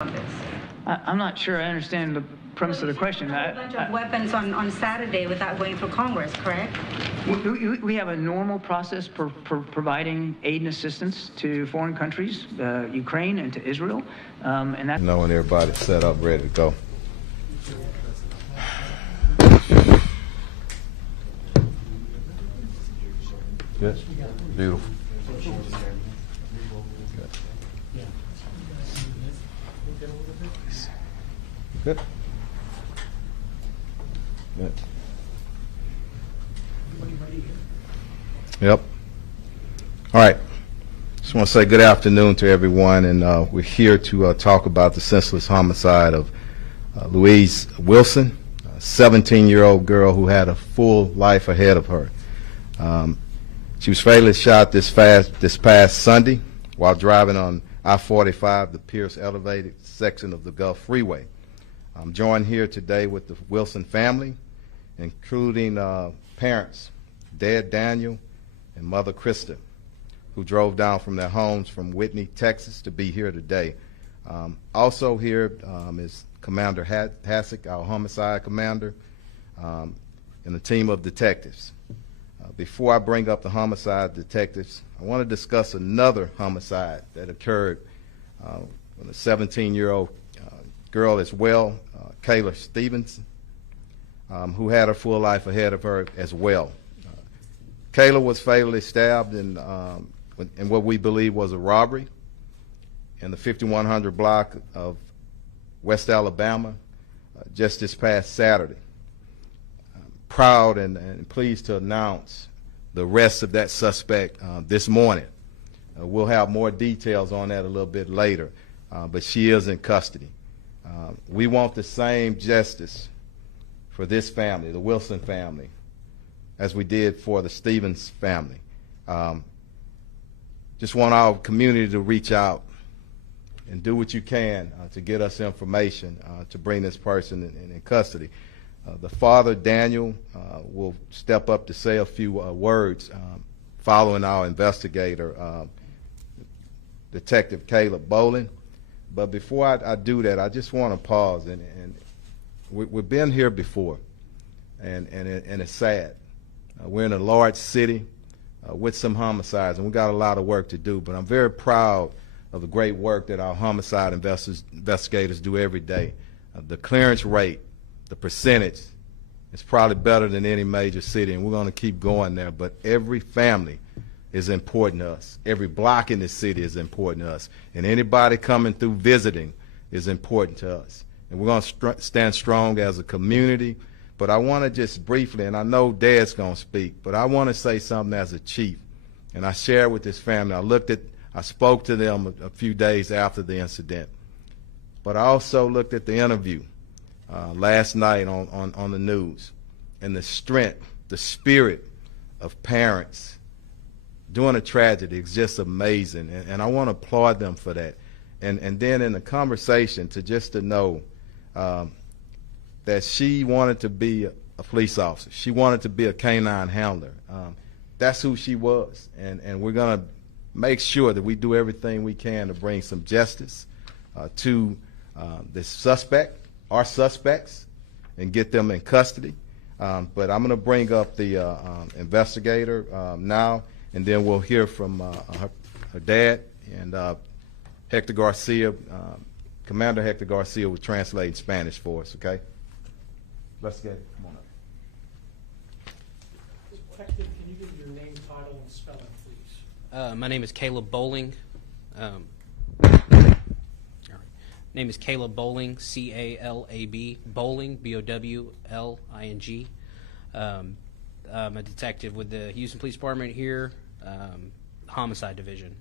on this? I'm not sure I understand the premise of the question. A bunch of weapons on Saturday without going through Congress, correct? We have a normal process for providing aid and assistance to foreign countries, Ukraine and to Israel, and that. When everybody's set up, ready to go. Good. Beautiful. Good. Good. Yep. All right. Just want to say good afternoon to everyone, and we're here to talk about the senseless homicide of Louise Wilson, a 17-year-old girl who had a full life ahead of her. She was fatally shot this past Sunday while driving on I-45, the Pierce elevated section of the Gulf Freeway. I'm joined here today with the Wilson family, including parents, Dad Daniel and Mother Krista, who drove down from their homes from Whitney, Texas, to be here today. Also here is Commander Hassick, our homicide commander, and a team of detectives. Before I bring up the homicide detectives, I want to discuss another homicide that occurred with a 17-year-old girl as well, Kayla Stevenson, who had her full life ahead of her as well. Kayla was fatally stabbed in what we believe was a robbery in the 5100 block of West Alabama just this past Saturday. I'm proud and pleased to announce the arrest of that suspect this morning. We'll have more details on that a little bit later, but she is in custody. We want the same justice for this family, the Wilson family, as we did for the Stevens family. Just want our community to reach out and do what you can to get us information to bring this person in custody. The father, Daniel, will step up to say a few words following our investigator, Detective Caleb Bowling. But before I do that, I just want to pause, and we've been here before, and it's sad. We're in a large city with some homicides, and we got a lot of work to do, but I'm very proud of the great work that our homicide investigators do every day. The clearance rate, the percentage, is probably better than any major city, and we're going to keep going there, but every family is important to us. Every block in the city is important to us, and anybody coming through visiting is important to us. And we're going to stand strong as a community. But I want to just briefly, and I know Dad's going to speak, but I want to say something as a chief, and I shared with this family. I spoke to them a few days after the incident, but I also looked at the interview last night on the news, and the strength, the spirit of parents during a tragedy is just amazing, and I want to applaud them for that. And then in the conversation, to know that she wanted to be a police officer. She wanted to be a canine handler. That's who she was, and we're going to make sure that we do everything we can to bring some justice to this suspect, our suspects, and get them in custody. But I'm going to bring up the investigator now, and then we'll hear from her dad, and Hector Garcia, Commander Hector Garcia will translate in Spanish for us, okay? Let's get it. Come on up. Detective, can you give your name, title, and spelling, please? My name is Caleb Bowling. Name is Caleb Bowling, C-A-L-A-B, Bowling, B-O-W-L-I-N-G. I'm a detective with the Houston Police Department here, Homicide Division.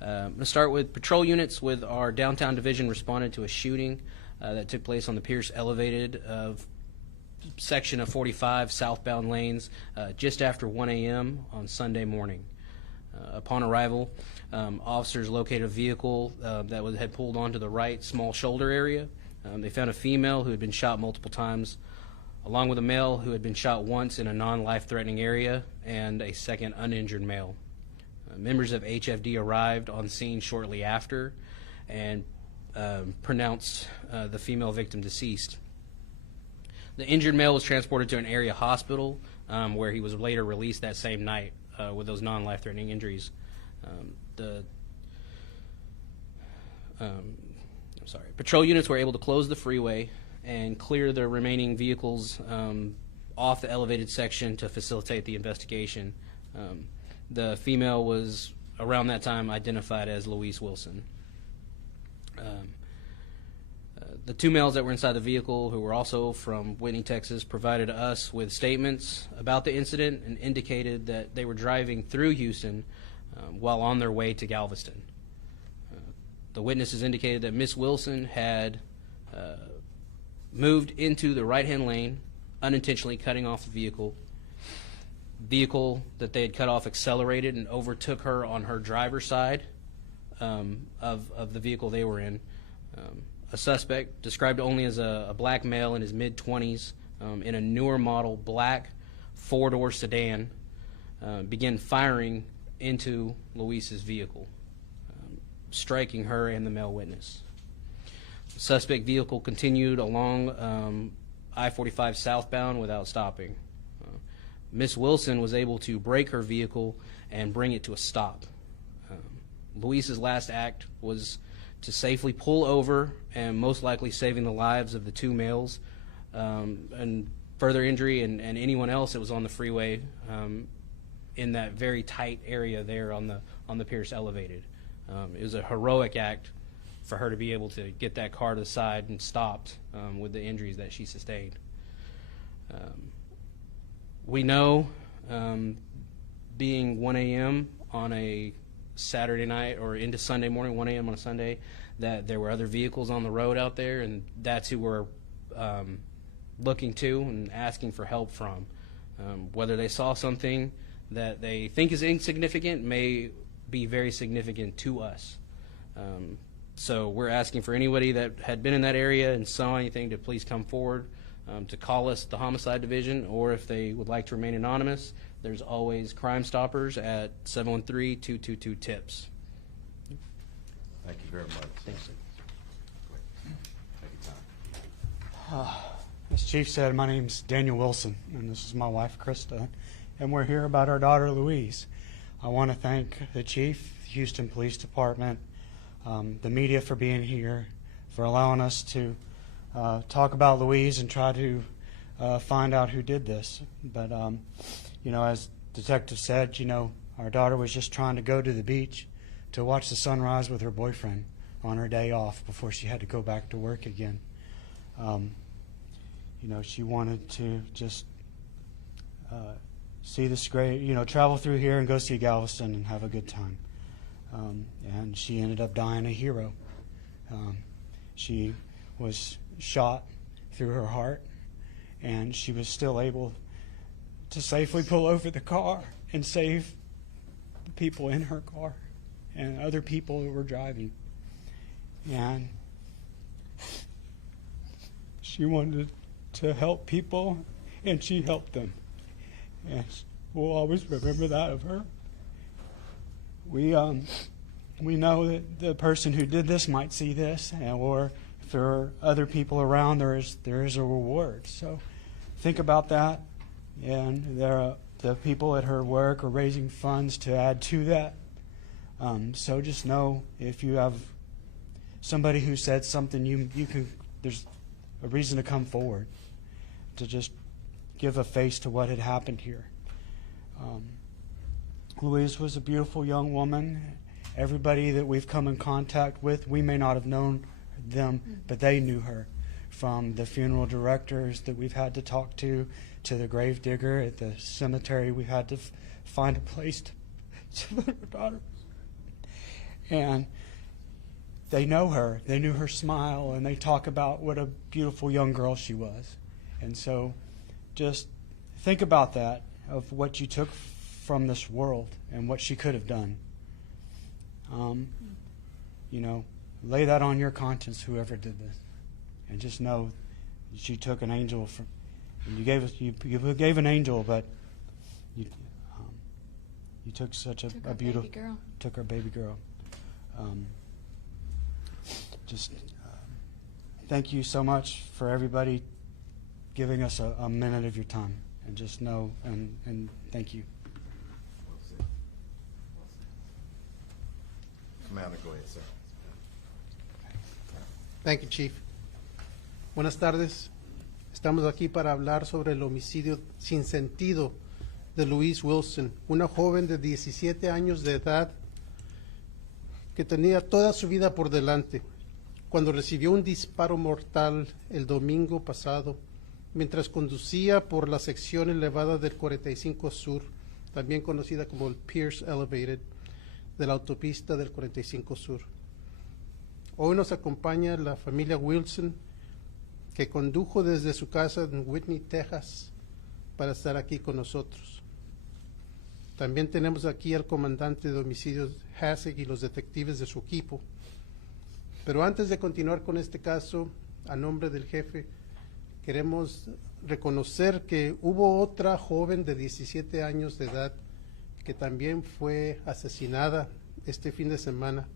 I'm going to start with patrol units with our downtown division responded to a shooting that took place on the Pierce elevated section of 45 southbound lanes just after 1 a.m. on Sunday morning. Upon arrival, officers located a vehicle that had pulled onto the right small shoulder area. They found a female who had been shot multiple times, along with a male who had been shot once in a non-life-threatening area, and a second uninjured male. Members of HFD arrived on scene shortly after, and pronounced the female victim deceased. The injured male was transported to an area hospital where he was later released that same night with those non-life-threatening injuries. Patrol units were able to close the freeway and clear the remaining vehicles off the elevated section to facilitate the investigation. The female was, around that time, identified as Louise Wilson. The two males that were inside the vehicle, who were also from Whitney, Texas, provided us with statements about the incident and indicated that they were driving through Houston while on their way to Galveston. The witnesses indicated that Miss Wilson had moved into the right-hand lane, unintentionally cutting off the vehicle. Vehicle that they had cut off accelerated and overtook her on her driver's side of the vehicle they were in. A suspect, described only as a black male in his mid-20s, in a newer model black four-door sedan, began firing into Luis's vehicle, striking her and the male witness. The suspect vehicle continued along I-45 southbound without stopping. Miss Wilson was able to brake her vehicle and bring it to a stop. Luis's last act was to safely pull over and most likely saving the lives of the two males and further injury and anyone else that was on the freeway in that very tight area there on the Pierce Elevated. It was a heroic act for her to be able to get that car to the side and stopped with the injuries that she sustained. We know, being 1 a.m. on a Saturday night or into Sunday morning, 1 a.m. on a Sunday, that there were other vehicles on the road out there, and that's who we're looking to and asking for help from. Whether they saw something that they think is insignificant may be very significant to us. So we're asking for anybody that had been in that area and saw anything to please come forward, to call us, the Homicide Division, or if they would like to remain anonymous, there's always Crime Stoppers at 713-222-TIPS. Thank you very much. Thanks, sir. Take your time. As Chief said, my name's Daniel Wilson, and this is my wife, Krista, and we're here about our daughter, Louise. I want to thank the Chief, the Houston Police Department, the media for being here, for allowing us to talk about Louise and try to find out who did this. But, you know, as Detective said, you know, our daughter was just trying to go to the beach to watch the sunrise with her boyfriend on her day off before she had to go back to work again. You know, she wanted to just see this great, you know, travel through here and go see Galveston and have a good time. And she ended up dying a hero. She was shot through her heart, and she was still able to safely pull over the car and save the people in her car and other people who were driving. And she wanted to help people, and she helped them. And we'll always remember that of her. We know that the person who did this might see this, or if there are other people around, there is a reward. So think about that. And the people at her work are raising funds to add to that. So just know, if you have somebody who said something, you can. There's a reason to come forward to just give a face to what had happened here. Louise was a beautiful young woman. Everybody that we've come in contact with, we may not have known them, but they knew her. From the funeral directors that we've had to talk to the grave digger at the cemetery, we've had to find a place to put her daughter. And they know her. They knew her smile, and they talk about what a beautiful young girl she was. And so just think about that, of what you took from this world and what she could have done. You know, lay that on your conscience, whoever did this. And just know she took an angel from, and you gave an angel, but you took such a beautiful, took our baby girl. Just thank you so much for everybody giving us a minute of your time. And just know, and thank you. Commander, go ahead, sir. Thank you, Chief. Buenas tardes. Estamos aquí para hablar sobre el homicidio sin sentido de Louise Wilson, una joven de 17 años de edad que tenía toda su vida por delante cuando recibió un disparo mortal el domingo pasado mientras conducía por la sección elevada del 45 Sur, también conocida como el Pierce Elevated, de la autopista del 45 Sur. Hoy nos acompaña la familia Wilson, que condujo desde su casa en Whitney, Texas, para estar aquí con nosotros. También tenemos aquí al comandante de homicidios Hasek y los detectives de su equipo. Pero antes de continuar con este caso, a nombre del jefe, queremos reconocer que hubo otra joven de 17 años de edad que también fue asesinada este fin de semana.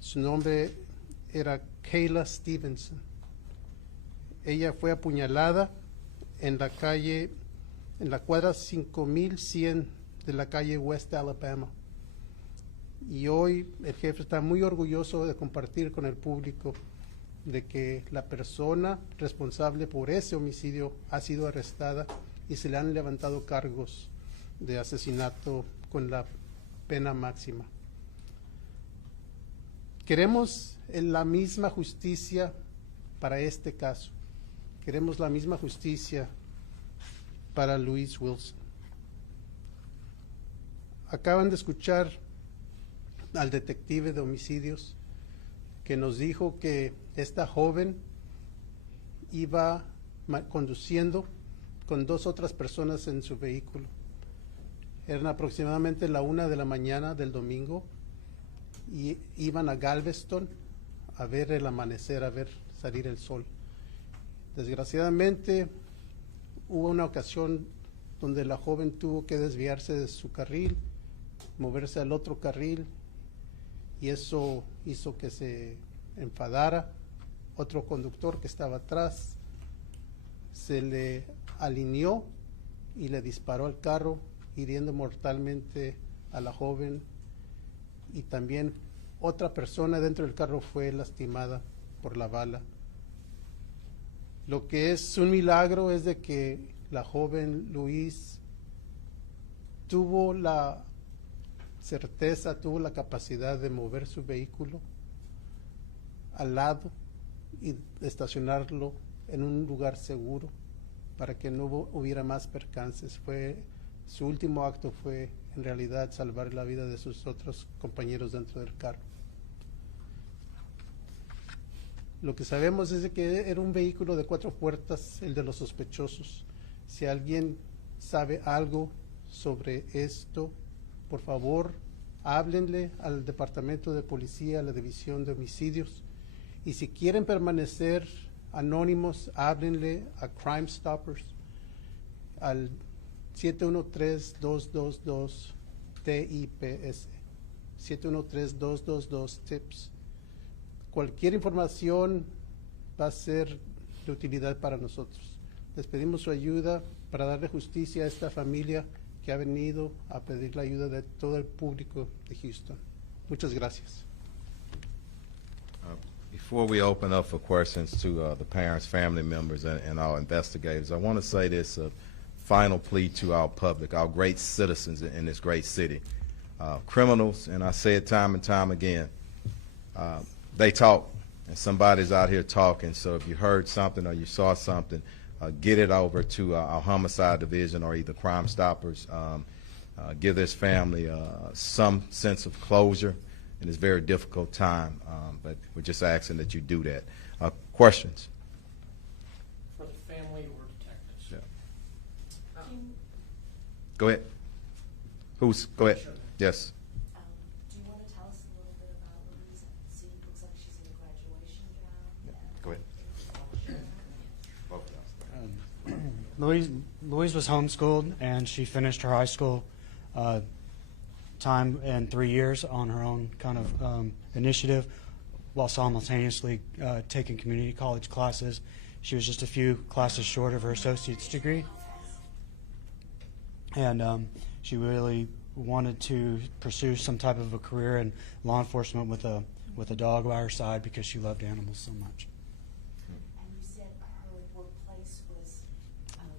Su nombre era Kayla Stevenson. Ella fue apuñalada en la calle, en la cuadra 5100 de la calle West Alabama. Y hoy el jefe está muy orgulloso de compartir con el público de que la persona responsable por ese homicidio ha sido arrestada y se le han levantado cargos de asesinato con la pena máxima. Queremos la misma justicia para este caso. Queremos la misma justicia para Louise Wilson. Acaban de escuchar al detective de homicidios que nos dijo que esta joven iba conduciendo con dos otras personas en su vehículo. Eran aproximadamente la 1 de la mañana del domingo y iban a Galveston a ver el amanecer, a ver salir el sol. Desgraciadamente hubo una ocasión donde la joven tuvo que desviarse de su carril, moverse al otro carril, y eso hizo que se enfadara. Otro conductor que estaba atrás se le alineó y le disparó al carro, hiriendo mortalmente a la joven, y también otra persona dentro del carro fue lastimada por la bala. Lo que es un milagro es de que la joven Louise tuvo la certeza, tuvo la capacidad de mover su vehículo al lado y estacionarlo en un lugar seguro para que no hubiera más percances. Su último acto fue en realidad salvar la vida de sus otros compañeros dentro del carro. Lo que sabemos es de que era un vehículo de 4 puertas, el de los sospechosos. Si alguien sabe algo sobre esto, por favor, háblenle al Departamento de Policía, a la División de Homicidios. Y si quieren permanecer anónimos, háblenle a Crime Stoppers, al 713-222-TIPS, 713-222-TIPS. Cualquier información va a ser de utilidad para nosotros. Les pedimos su ayuda para darle justicia a esta familia que ha venido a pedir la ayuda de todo el público de Houston. Muchas gracias. Before we open up for questions to the parents, family members, and our investigators, I want to say this final plea to our public, our great citizens in this great city. Criminals, and I say it time and time again, they talk, and somebody's out here talking. So if you heard something or you saw something, get it over to our homicide division or either Crime Stoppers. Give this family some sense of closure in this very difficult time, but we're just asking that you do that. Questions? For the family or detectives? Yeah. Go ahead. Go ahead. Sure. Yes. Do you want to tell us a little bit about Louise? See, it looks like she's in a graduation gown. Go ahead. Louise was homeschooled, and she finished her high school time in 3 years on her own kind of initiative. while simultaneously taking community college classes. She was just a few classes short of her associate's degree. And she really wanted to pursue some type of a career in law enforcement with a dog by her side because she loved animals so much. And you said her workplace was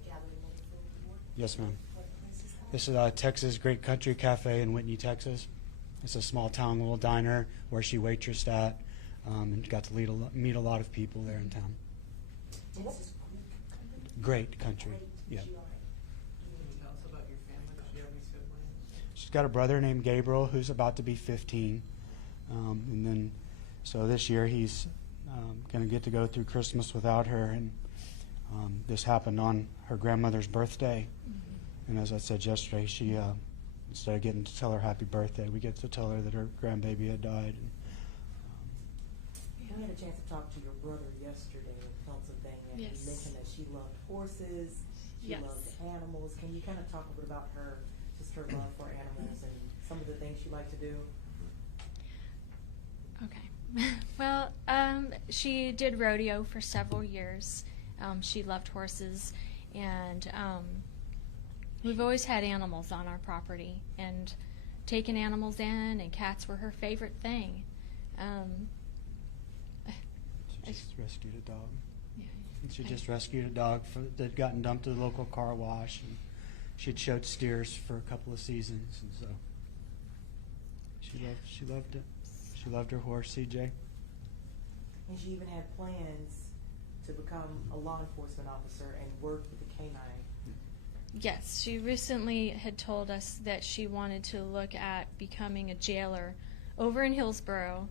gathering money for a reward? Yes, ma'am. What place is that? This is Texas Great Country Cafe in Whitney, Texas. It's a small town little diner where she waitressed at and got to meet a lot of people there in town. Texas Great Country, yeah. GRA. Can you tell us about your family? Does she have any siblings? She's got a brother named Gabriel who's about to be 15. And then, so this year he's going to get to go through Christmas without her. And this happened on her grandmother's birthday. And as I said yesterday, she, instead of getting to tell her happy birthday, we get to tell her that her grandbaby had died. And, We had a chance to talk to your brother yesterday in Pennsylvania. Yes. He mentioned that she loved horses, she Yes. loved animals. Can you kind of talk a bit about her, just her love for animals and some of the things she liked to do? Okay. Well, she did rodeo for several years. She loved horses, and we've always had animals on our property, and taking animals in, and cats were her favorite thing. she just rescued a dog. Yeah. And she just rescued a dog that gotten dumped at the local car wash. And she'd showed steers for a couple of seasons, and so she loved it. She loved her horse, CJ. And she even had plans to become a law enforcement officer and work with the canine. Yes, she recently had told us that she wanted to look at becoming a jailer over in Hillsborough,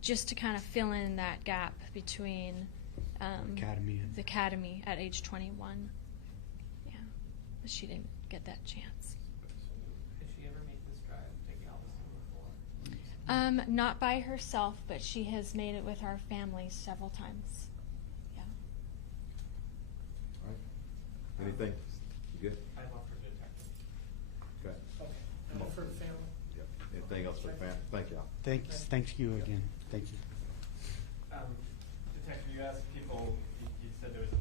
just to kind of fill in that gap between Academy and the academy at age 21. Yeah, but she didn't get that chance. Has she ever made this drive, taking all this before? Not by herself, but she has made it with our family several times. Yeah. All right. Anything? You good? I'd love for detective. Okay. Okay. And then for the family? Yep. Anything else for the family? Thank y'all. Thank you again. Thank you. Detective, you asked people, you said there was a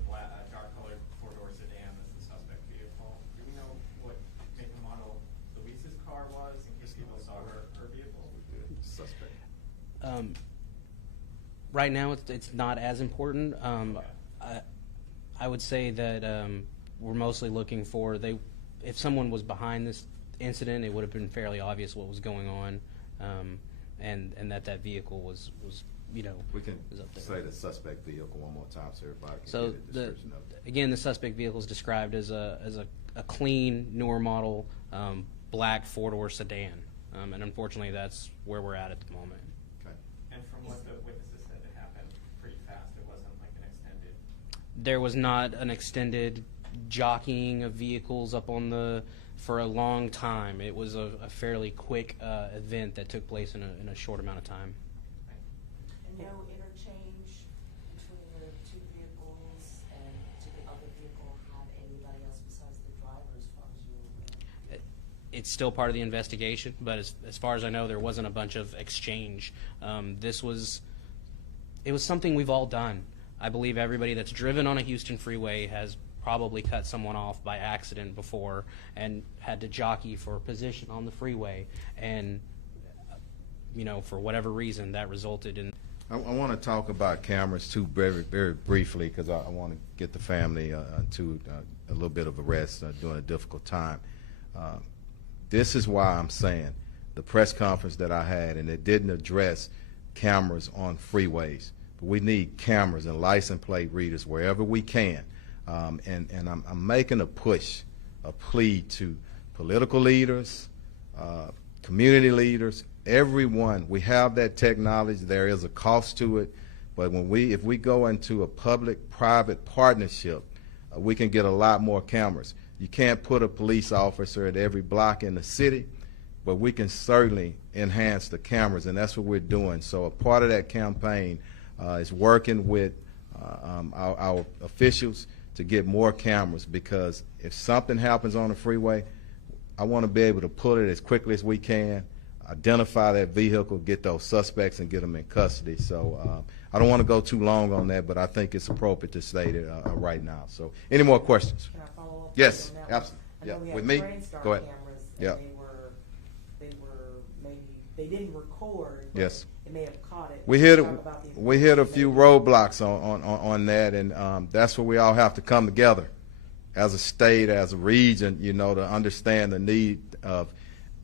dark-colored four-door sedan as the suspect vehicle. Do we know what make and model Luisa's car was, in case people saw her vehicle? Suspect. Right now, it's not as important. I would say that we're mostly looking for if someone was behind this incident, it would have been fairly obvious what was going on, and that vehicle was We can is up there. say the suspect vehicle one more time so everybody can So get a description of it. again, the suspect vehicle is described as a clean, newer model, black four-door sedan, and unfortunately, that's where we're at the moment. Okay. And from what the witnesses said, it happened pretty fast. It wasn't like an extended. There was not an extended jockeying of vehicles up on for a long time. It was a fairly quick event that took place in a short amount of time. And no interchange between the two vehicles, and did the other vehicle have anybody else besides the driver as far as you're aware? It's still part of the investigation, but as far as I know, there wasn't a bunch of exchange. It was something we've all done. I believe everybody that's driven on a Houston freeway has probably cut someone off by accident before and had to jockey for position on the freeway. And, for whatever reason, that resulted in. I want to talk about cameras too, very, very briefly, because I want to get the family to a little bit of a rest during a difficult time. This is why I'm saying the press conference that I had, and it didn't address cameras on freeways, but we need cameras and license plate readers wherever we can. And I'm making a plea to political leaders, community leaders, everyone. We have that technology. There is a cost to it, but if we go into a public-private partnership, we can get a lot more cameras. You can't put a police officer at every block in the city, but we can certainly enhance the cameras, and that's what we're doing. So a part of that campaign is working with our officials to get more cameras, because if something happens on the freeway, I want to be able to pull it as quickly as we can. identify that vehicle, get those suspects, and get them in custody. So I don't want to go too long on that, but I think it's appropriate to state it right now. So any more questions? Can I follow up? Yes, on that one? absolutely. I know Yeah, we have with me? Crane Star Go ahead. cameras, Yeah. and they were maybe, they didn't record. But Yes. it may have caught it. We hit a few roadblocks on that, and that's where we all have to come together as a state, as a region, you know, to understand the need of,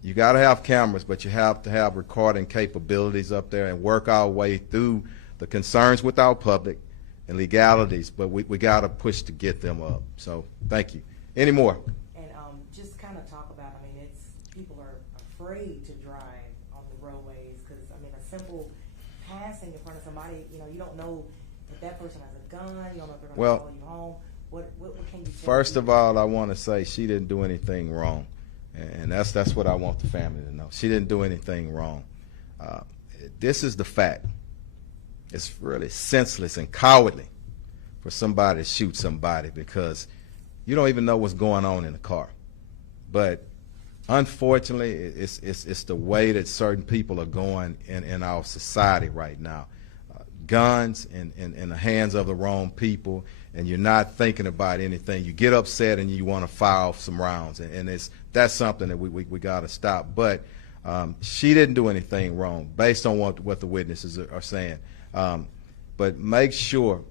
you got to have cameras, but you have to have recording capabilities up there and work our way through the concerns with our public and legalities, but we got to push to get them up. So thank you. Any more? And just kind of talk about, I mean, people are afraid to drive on the roadways because, I mean, a simple passing in front of somebody, you know, you don't know if that person has a gun, you don't know if they're going to follow you home. What can you tell First people? of all, I want to say she didn't do anything wrong, and that's what I want the family to know. She didn't do anything wrong. This is the fact. It's really senseless and cowardly for somebody to shoot somebody because you don't even know what's going on in the car. But unfortunately, it's the way that certain people are going in our society right now. Guns in the hands of the wrong people, and you're not thinking about anything. You get upset and you want to fire off some rounds, and that's something that we got to stop. But she didn't do anything wrong based on what the witnesses are saying. But make sure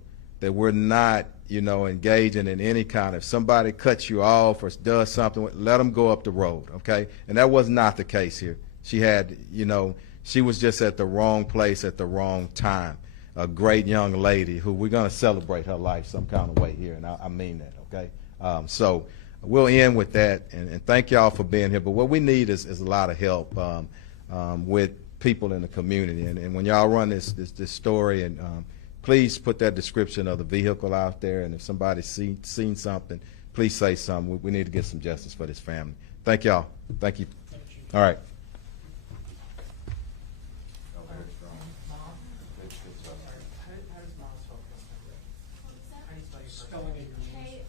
that we're not, you know, engaging in any kind of, if somebody cuts you off or does something, let them go up the road, okay? And that was not the case here. She had, you know, she was just at the wrong place at the wrong time. A great young lady who we're going to celebrate her life some kind of way here, and I mean that, okay? So we'll end with that, and thank y'all for being here. But what we need is a lot of help with people in the community. And when y'all run this story, and please put that description of the vehicle out there, and if somebody's seen something, please say something. We need to get some justice for this family. Thank y'all. Thank you. All right. Spelling it your name.